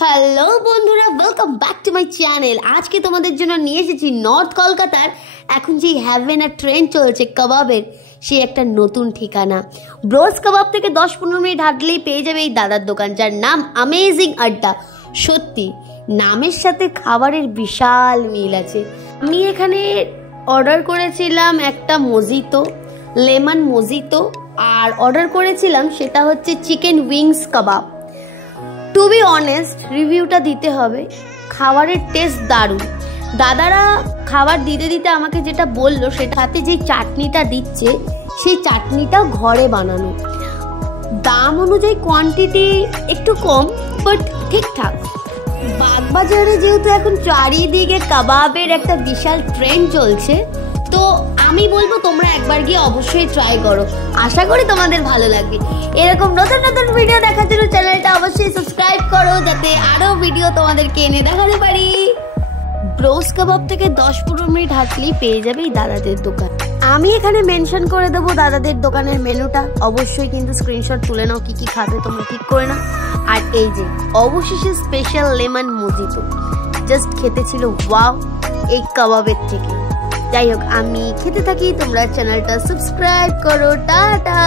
Hello বন্ধুরা, welcome back to my channel. আজকে তোমাদের জন্য নিয়ে এসেছি নর্থ কলকাতার এখন যে হ্যাভেন আর ট্রেন্ড চলছে কাবাবের, সেই একটা নতুন ঠিকানা। ব্রোস কাবাব থেকে 10-15 মিনিট হাঁটলেই পেয়ে যাবে এই দাদার দোকান, যার নাম অ্যামেজিং আড্ডা। সত্যি নামের সাথে খাবারের বিশাল মিল আছে। আমি এখানে অর্ডার করেছিলাম একটা মজিতো, লেমন মজিতো, আর অর্ডার করেছিলাম সেটা হচ্ছে চিকেন উইংস কাবাব। টু বি অনেস্ট, রিভিউটা দিতে হবে, খাবারের টেস্ট দারুণ। দাদারা খাবার দিতে দিতে আমাকে যেটা বললো, সেটাতে যে চাটনিটা দিচ্ছে সেই চাটনিটা ঘরে বানানো। দাম অনুযায়ী কোয়ান্টিটি একটু কম, বাট ঠিকঠাক। বাগবাজারে যেহেতু এখন চারিদিকে কাবাবের একটা বিশাল ট্রেন্ড চলছে, তো আমি বলবো তোমরা একবার গিয়ে অবশ্যই ট্রাই করো। আশা করি তোমাদের ভালো লাগবে। এরকম নতুন নতুন ভিডিও দেখার জন্য চ্যানেলটা অবশ্যই সাবস্ক্রাইব করো, যাতে আরো ভিডিও তোমাদেরকে এনে দেখাতে পারি। ব্রোস কাবাব থেকে 10-15 মিনিট হাঁটলেই পেয়ে যাবে এই দাদাদের দোকান। আমি এখানে মেনশন করে দেবো দাদাদের দোকানের মেনুটা, অবশ্যই কিন্তু স্ক্রিনশট তুলে নাও, কি কি খাবে তোমরা ঠিক করে নাও। আর এই যে অবশেষে স্পেশাল লেমন মজিতো, জাস্ট খেতে ছিল ওয়াও এই কাবাবের থেকে। যাই হোক, আমি খেতে থাকি, তোমরা চ্যানেলটা সাবস্ক্রাইব করো। টাটা।